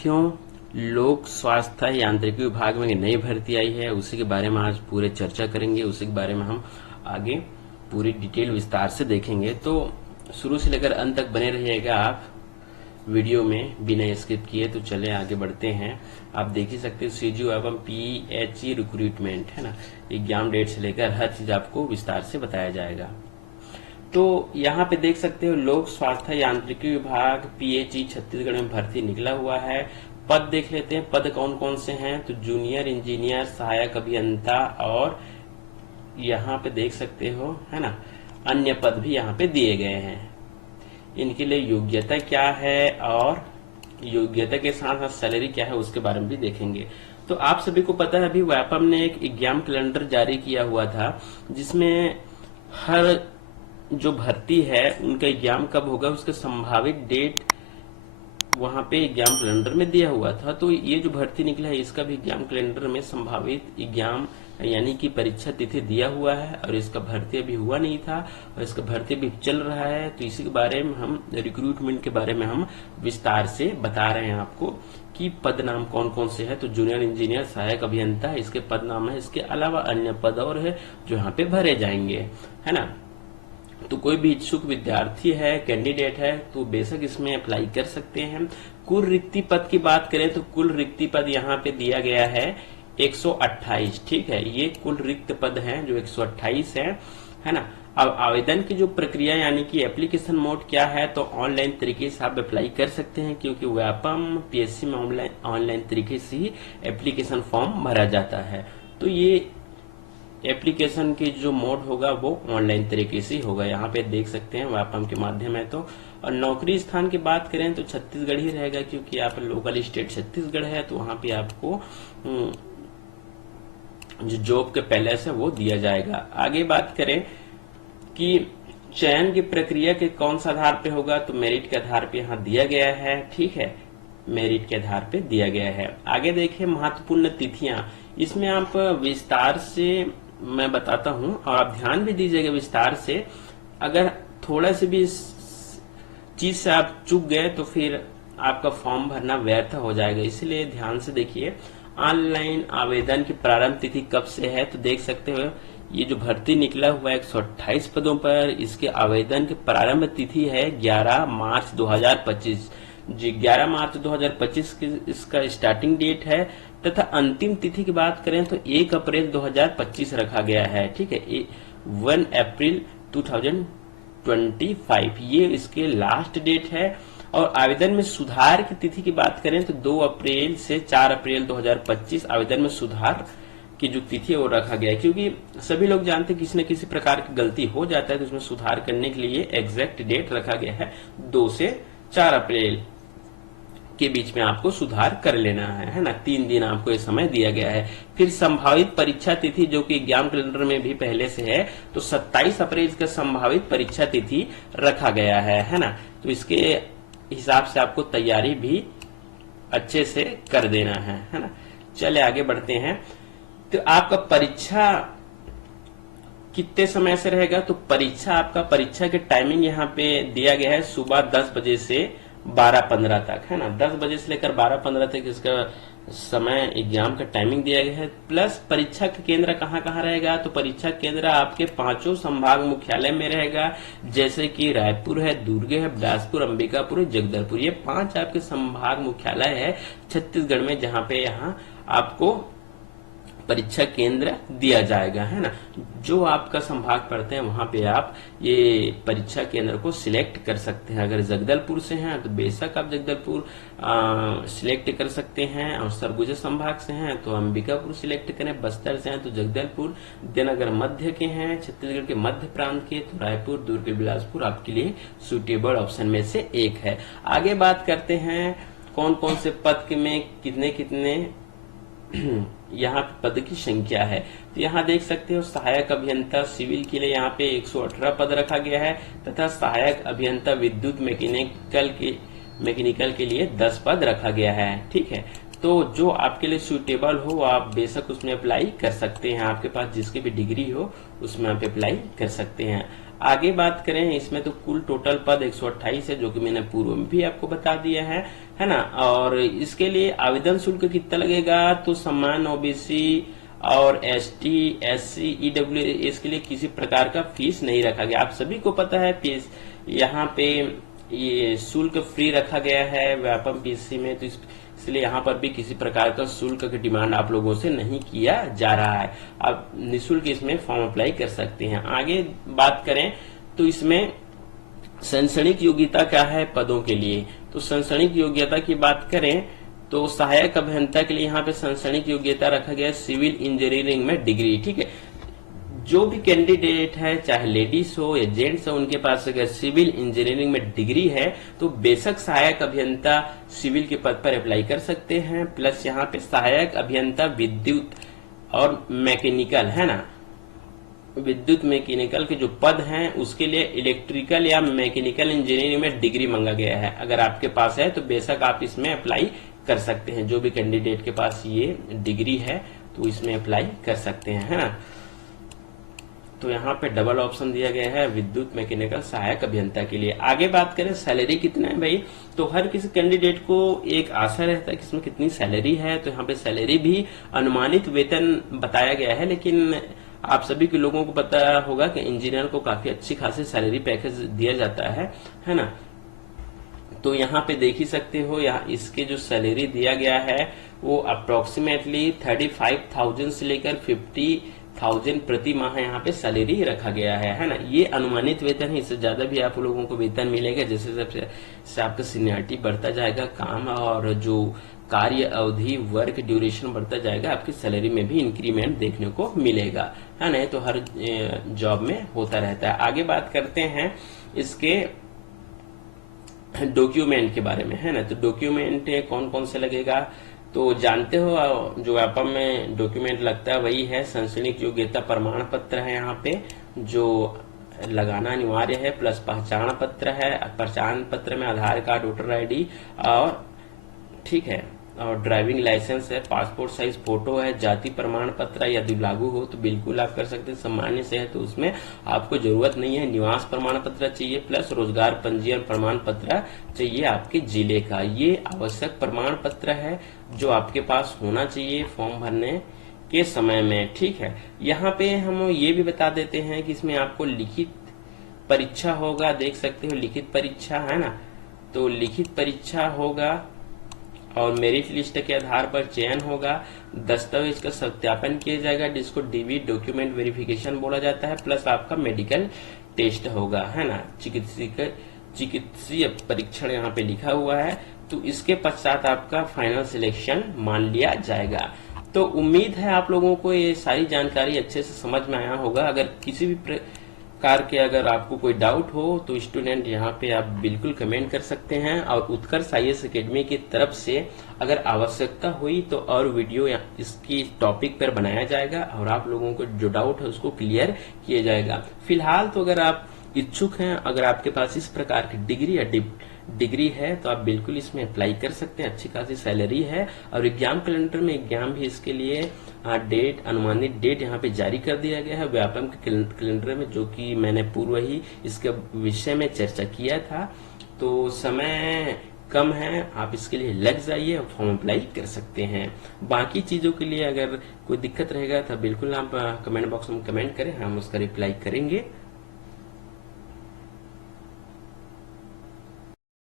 विद्यार्थियों, लोक स्वास्थ्य यांत्रिकी विभाग में नई भर्ती आई है, उसी के बारे में आज पूरे चर्चा करेंगे। उसी के बारे में हम आगे पूरी डिटेल विस्तार से देखेंगे। तो शुरू से लेकर अंत तक बने रहिएगा आप वीडियो में बिना स्किप किए। तो चले आगे बढ़ते हैं। आप देख ही सकते हो सीजीओ एवं पीएचई रिक्रूटमेंट है ना, एग्जाम डेट से लेकर हर चीज आपको विस्तार से बताया जाएगा। तो यहाँ पे देख सकते हो लोक स्वास्थ्य यांत्रिकी विभाग पीएचई छत्तीसगढ़ में भर्ती निकला हुआ है। पद देख लेते हैं, पद कौन कौन से हैं। तो जूनियर इंजीनियर, सहायक अभियंता और यहाँ पे देख सकते हो है ना, अन्य पद भी यहाँ पे दिए गए हैं। इनके लिए योग्यता क्या है और योग्यता के साथ साथ सैलरी क्या है उसके बारे में भी देखेंगे। तो आप सभी को पता है अभी व्यापम ने एक एग्जाम कैलेंडर जारी किया हुआ था, जिसमें हर जो भर्ती है उनका एग्जाम कब होगा उसका संभावित डेट वहां पे एग्जाम कैलेंडर में दिया हुआ था। तो ये जो भर्ती निकला है इसका भी एग्जाम कैलेंडर में संभावित एग्जाम यानी कि परीक्षा तिथि दिया हुआ है, और इसका भर्ती अभी हुआ नहीं था और इसका भर्ती भी चल रहा है। तो इसी के बारे में हम रिक्रूटमेंट के बारे में हम विस्तार से बता रहे हैं आपको कि पद नाम कौन कौन से है। तो जूनियर इंजीनियर, सहायक अभियंता इसके पद नाम है। इसके अलावा अन्य पद और है जो यहाँ पे भरे जाएंगे, है ना। तो कोई भी इच्छुक विद्यार्थी है, कैंडिडेट है, तो बेशक इसमें अप्लाई कर सकते हैं। कुल रिक्ति पद की बात करें तो कुल रिक्ति पद यहाँ पे दिया गया है 128। ठीक है, ये कुल रिक्त पद हैं जो 128 है ना। अब आवेदन की जो प्रक्रिया यानी कि एप्लीकेशन मोड क्या है, तो ऑनलाइन तरीके से आप अप्लाई कर सकते हैं, क्योंकि व्यापम पीएससी में ऑनलाइन तरीके से ही एप्लीकेशन फॉर्म भरा जाता है। तो ये एप्लीकेशन की जो मोड होगा वो ऑनलाइन तरीके से होगा। यहाँ पे देख सकते हैं व्यापम के माध्यम है। तो और नौकरी स्थान की बात करें तो छत्तीसगढ़ ही रहेगा, क्योंकि आप लोकल स्टेट छत्तीसगढ़ है। तो वहां पे आपको जो जॉब के पैलेस है वो दिया जाएगा। आगे बात करें कि चयन की प्रक्रिया के कौन सा आधार पे होगा, तो मेरिट के आधार पे यहाँ दिया गया है। ठीक है, मेरिट के आधार पे दिया गया है। आगे देखें महत्वपूर्ण तिथियां, इसमें आप विस्तार से मैं बताता हूं और आप ध्यान भी दीजिएगा विस्तार से। अगर थोड़ा से भी इस चीज से आप चूक गए तो फिर आपका फॉर्म भरना व्यर्थ हो जाएगा, इसलिए ध्यान से देखिए। ऑनलाइन आवेदन की प्रारंभ तिथि कब से है, तो देख सकते हो ये जो भर्ती निकला हुआ है 128 पदों पर, इसके आवेदन की प्रारंभ तिथि है 11 मार्च 2025 जी। 11 मार्च 2025 की इसका स्टार्टिंग डेट है, तथा अंतिम तिथि की बात करें तो 1 अप्रैल 2025 रखा गया है। ठीक है, 1 अप्रैल 2025 ये इसके लास्ट डेट है। और आवेदन में सुधार की तिथि की बात करें तो 2 अप्रैल से 4 अप्रैल 2025 आवेदन में सुधार की जो तिथि है वो रखा गया है, क्योंकि सभी लोग जानते हैं किसी न किसी प्रकार की गलती हो जाता है, तो उसमें सुधार करने के लिए एग्जैक्ट डेट रखा गया है 2 से 4 अप्रैल के बीच में आपको सुधार कर लेना है ना। 3 दिन आपको ये समय दिया गया है। फिर संभावित परीक्षा तिथि जो कि एग्जाम कैलेंडर में भी पहले से है, तो 27 अप्रैल का संभावित परीक्षा तिथि रखा गया है ना। तो इसके हिसाब से आपको तैयारी भी अच्छे से कर देना है ना। चले आगे बढ़ते हैं। तो आपका परीक्षा कितने समय से रहेगा, तो परीक्षा के टाइमिंग यहाँ पे दिया गया है सुबह 10 बजे से 12:15 तक, है ना। 10 बजे से लेकर 12:15 तक इसका समय एग्जाम का टाइमिंग दिया गया है। प्लस परीक्षा का केंद्र कहाँ कहाँ रहेगा, तो परीक्षा केंद्र आपके 5 संभाग मुख्यालय में रहेगा, जैसे कि रायपुर है, दुर्ग है, बिलासपुर, अंबिकापुर, जगदलपुर। ये 5 आपके संभाग मुख्यालय है छत्तीसगढ़ में, जहाँ पे यहाँ आपको परीक्षा केंद्र दिया जाएगा, है ना। जो आपका संभाग पढ़ते हैं वहां पे आप ये परीक्षा केंद्र को सिलेक्ट कर सकते हैं। अगर जगदलपुर से हैं तो बेशक आप जगदलपुर सिलेक्ट कर सकते हैं, और सरगुजा संभाग से हैं तो अंबिकापुर सिलेक्ट करें, बस्तर से हैं तो जगदलपुर। देन अगर मध्य के हैं, छत्तीसगढ़ के मध्य प्रांत के, तो रायपुर, दुर्ग, बिलासपुर आपके लिए सुटेबल ऑप्शन में से एक है। आगे बात करते हैं कौन कौन से पद में कितने कितने यहाँ पद की संख्या है। तो यहाँ देख सकते हो सहायक अभियंता सिविल के लिए यहाँ पे 118 पद रखा गया है, तथा सहायक अभियंता विद्युत मैकेनिकल के लिए 10 पद रखा गया है। ठीक है, तो जो आपके लिए सुटेबल हो आप बेशक उसमें अप्लाई कर सकते हैं। आपके पास जिसकी भी डिग्री हो उसमें आप अप्लाई कर सकते हैं। आगे बात करें, इसमें तो कुल टोटल पद 128 है, जो कि मैंने पूर्व में भी आपको बता दिया है ना। और इसके लिए आवेदन शुल्क कितना लगेगा, तो समान ओबीसी और एसटी, एससी, ईडब्ल्यूएस के लिए किसी प्रकार का फीस नहीं रखा गया। आप सभी को पता है फीस यहाँ पे ये शुल्क फ्री रखा गया है व्यापम पीएससी में, तो इसलिए यहाँ पर भी किसी प्रकार का शुल्क की डिमांड आप लोगों से नहीं किया जा रहा है। आप निःशुल्क इसमें फॉर्म अप्लाई कर सकते हैं। आगे बात करें तो इसमें शैक्षणिक योग्यता क्या है पदों के लिए, तो शैक्षणिक योग्यता की बात करें तो सहायक अभियंता के लिए यहाँ पे शैक्षणिक योग्यता रखा गया है सिविल इंजीनियरिंग में डिग्री। ठीक है, जो भी कैंडिडेट है चाहे लेडीज हो या जेंट्स हो, उनके पास अगर सिविल इंजीनियरिंग में डिग्री है तो बेशक सहायक अभियंता सिविल के पद पर अप्लाई कर सकते हैं। प्लस यहाँ पे सहायक अभियंता विद्युत और मैकेनिकल है ना, विद्युत मैकेनिकल के जो पद हैं उसके लिए इलेक्ट्रिकल या मैकेनिकल इंजीनियरिंग में डिग्री मांगा गया है। अगर आपके पास है तो बेशक आप इसमें अप्लाई कर सकते हैं। जो भी कैंडिडेट के पास ये डिग्री है तो इसमें अप्लाई कर सकते हैं, है ना। तो यहाँ पे डबल ऑप्शन दिया गया है विद्युत मैकेनिकल सहायक अभियंता के लिए। आगे बात करें सैलरी कितना है भाई, तो हर किसी कैंडिडेट को एक आशा रहता है कि इसमें कितनी सैलरी है, तो यहाँ पे सैलरी भी अनुमानित वेतन बताया गया है, लेकिन आप सभी के लोगों को पता होगा कि इंजीनियर को काफी अच्छी खासी सैलरी पैकेज दिया जाता है ना। तो यहाँ पे देख ही सकते हो, यहाँ इसके जो सैलरी दिया गया है वो अप्रोक्सीमेटली 35,000 से लेकर 50,000 प्रति माह यहाँ पे सैलरी रखा गया है ना। ये अनुमानित वेतन है, इससे ज्यादा भी आप लोगों को वेतन मिलेगा जैसे जैसे आपका सीनियरिटी बढ़ता जाएगा, काम और जो कार्य अवधि वर्क ड्यूरेशन बढ़ता जाएगा, आपकी सैलरी में भी इंक्रीमेंट देखने को मिलेगा, है ना। तो हर जॉब में होता रहता है। आगे बात करते हैं इसके डॉक्यूमेंट के बारे में, है ना। तो डॉक्यूमेंट कौन कौन से लगेगा, तो जानते हो जो व्यापम में डॉक्यूमेंट लगता है वही है शैक्षणिक योग्यता प्रमाण पत्र है यहाँ पे जो लगाना अनिवार्य है, प्लस पहचान पत्र है। पहचान पत्र में आधार कार्ड, वोटर आईडी और ठीक है और ड्राइविंग लाइसेंस है, पासपोर्ट साइज फोटो है, जाति प्रमाण पत्र यदि लागू हो तो बिल्कुल आप कर सकते हैं। सामान्य से है तो उसमें आपको जरूरत नहीं है। निवास प्रमाण पत्र चाहिए, प्लस रोजगार पंजीयन प्रमाण पत्र चाहिए आपके जिले का। ये आवश्यक प्रमाण पत्र है जो आपके पास होना चाहिए फॉर्म भरने के समय में। ठीक है, यहाँ पे हम ये भी बता देते हैं कि इसमें आपको लिखित परीक्षा होगा, देख सकते हो लिखित परीक्षा है ना। तो लिखित परीक्षा होगा और मेरिट लिस्ट के आधार पर चयन होगा। दस्तावेज का सत्यापन किया जाएगा जिसको डीवी डॉक्यूमेंट वेरिफिकेशन बोला जाता है, प्लस आपका मेडिकल टेस्ट होगा, है ना। चिकित्सीय परीक्षण यहाँ पे लिखा हुआ है। तो इसके पश्चात आपका फाइनल सिलेक्शन मान लिया जाएगा। तो उम्मीद है आप लोगों को ये सारी जानकारी अच्छे से समझ में आया होगा। अगर किसी भी प्रकार के अगर आपको कोई डाउट हो तो स्टूडेंट यहाँ पे आप बिल्कुल कमेंट कर सकते हैं, और उत्कर्ष आईएएस एकेडमी की तरफ से अगर आवश्यकता हुई तो और वीडियो इसकी टॉपिक पर बनाया जाएगा और आप लोगों को जो डाउट है उसको क्लियर किया जाएगा। फिलहाल तो अगर आप इच्छुक हैं, अगर आपके पास इस प्रकार की डिग्री है तो आप बिल्कुल इसमें अप्लाई कर सकते हैं। अच्छी खासी सैलरी है और एग्जाम कैलेंडर में एग्जाम भी इसके लिए डेट अनुमानित डेट यहाँ पे जारी कर दिया गया है व्यापम के कैलेंडर में, जो कि मैंने पूर्व ही इसके विषय में चर्चा किया था। तो समय कम है, आप इसके लिए लग जाइए और फॉर्म अप्लाई कर सकते हैं। बाकी चीजों के लिए अगर कोई दिक्कत रहेगा तो बिल्कुल आप कमेंट बॉक्स में कमेंट करें, हम उसका रिप्लाई करेंगे।